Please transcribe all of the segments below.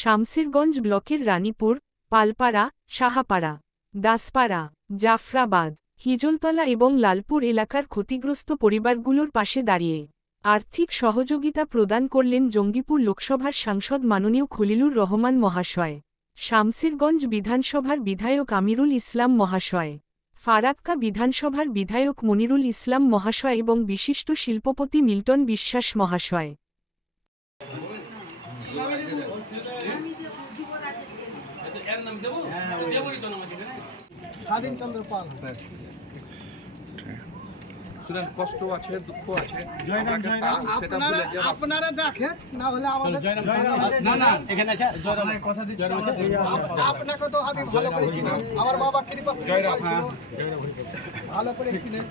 শামসেরগঞ্জ ব্লকের রানীপুর, পালপাড়া, সাহাপাড়া, দাসপাড়া, জাফরাবাদ, হিজলতলা এবং লালপুর এলাকার ক্ষতিগ্রস্ত পরিবারগুলোর পাশে দাঁড়িয়ে আর্থিক সহযোগিতা প্রদান করলেন জঙ্গিপুর লোকসভার সাংসদ মাননীয় খলিলুর রহমান মহাশয়, শামসেরগঞ্জ বিধানসভার বিধায়ক আমিরুল ইসলাম মহাশয়, ফারাক্কা বিধানসভার বিধায়ক মনিরুল ইসলাম মহাশয় এবং বিশিষ্ট শিল্পপতি মিল্টন বিশ্বাস মহাশয়। কষ্ট আছে, দুঃখ আছে, আপনারা দেখেন না হলে আমাদের আপনাকে তো আমি ভালো করে চিনি, আমার বাবা কৃপা ছিল, ভালো করে চিনেন।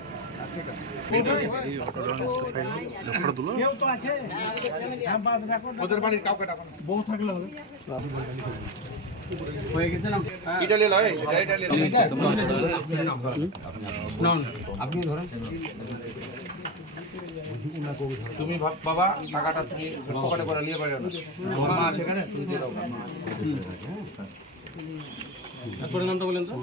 ওদের বাড়ির কাউকে ডাকো না, বউ থাকলে হবে। হয়ে গেছে না, ইটালি লয়, ইটালি লয়। আপনি ধরেন, তুমি বাবা টাকাটা তুমি পকেটে করে নিয়ে বেরো না, তোমার মা আছে এখানে, তুমি দিয়ে দাও। আপনার নামটা বলেন তো।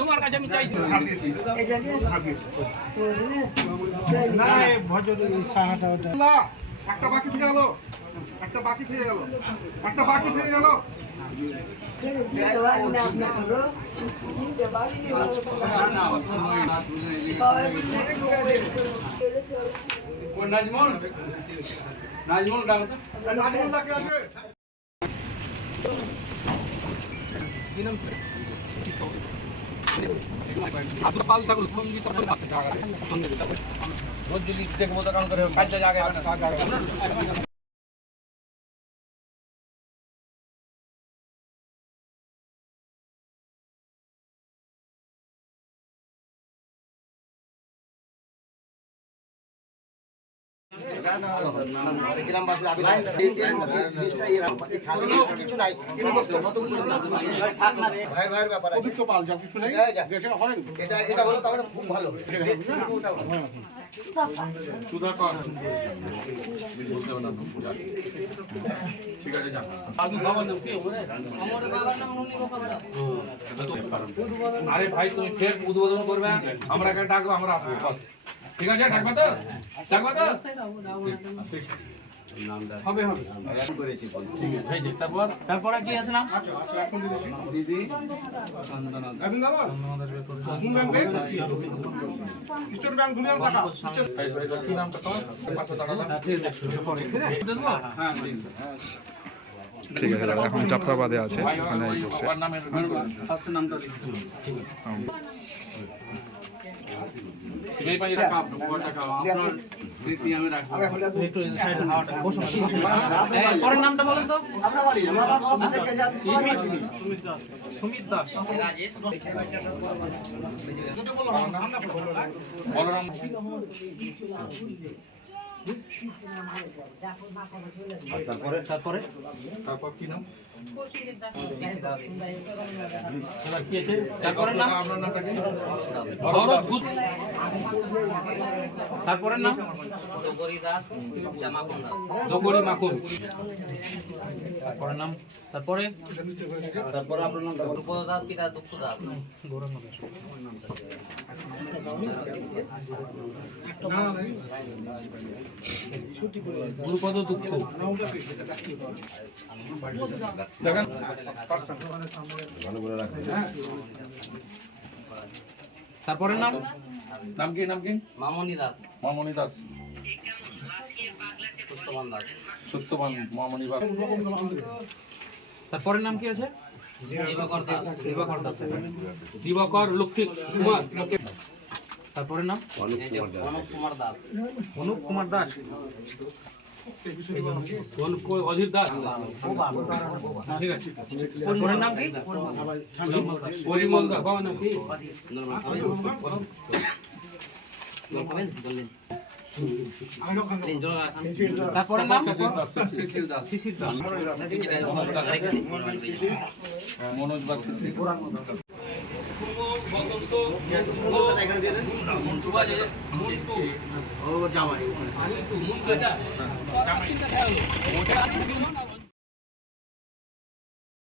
তোমার কাছে আমি চাইছি একটা বাকি থেকে গেল, একটা বাকি থেকে গেল, একটা বাকি থেকে গেল। নাজমুল, নাজমুল ডাকো তো। নাজমুল ডাকে আছে। আপনার পাল থাকুন, সঙ্গীত রোজ যদি দেখবো দোকান করে কাজটা জায়গায় এটা হলো তাহলে খুব ভালো। আরে ভাই তুমি ফের উদ্বোধন করবে, আমরা ডাকবো, আমরা আসবো, বাস ঠিক আছে। ডাকবা তো, ডাকবা তো, হবে হবে। তারপরে কি আছে নাম? দিদি স্টেট ব্যাংক দুনিয়ার শাখা। কি নামটা তোমার? 500 টাকা দাও। হ্যাঁ ঠিক আছে দাদা, এখন জাফরাবাদে আছে, ওখানে করছে। ওর নামের ফার্স্ট নামটা লিখে এই পাই টাকা আপনার স্মৃতি আমি রাখবো। একটু সাইডে হাওয়াটা বসো বসো। পরের নামটা বলেন তো। আপনার বাড়ি সুমিত দাস। সুমিত দাস। রাজেশ। বলরাম। তারপরে তারপর কি নাম? তারপরে নাম আপনার নামটা কি? তারপরে নাম দগরি মাকুন। তারপরে নাম, তারপরে আপনার নাম দাস, পিতা দুঃখ দাস। গুরুপদ দুঃখ। তারপরে নাম, নাম কি? নাম কি? মামনি দাস। মামনি দাস। সত্যবান দাস। সত্যবান মামনি দাস। তারপরে নাম কি আছে? দিবাকর লক্ষ্মী কুমার। তারপরে নাম অনুপ কুমার দাস। অনুপ কুমার দাস। অধীর দাস। ঠিক আছে। পরিমল নাম কি? পরিমল দাস। বাবার নাম কি? তারপরে নাম শিশির দাস। শিশির দাস। মনোজ দাস। বসন্ত মন্টু বাজে মন্টু মুন্টু এটা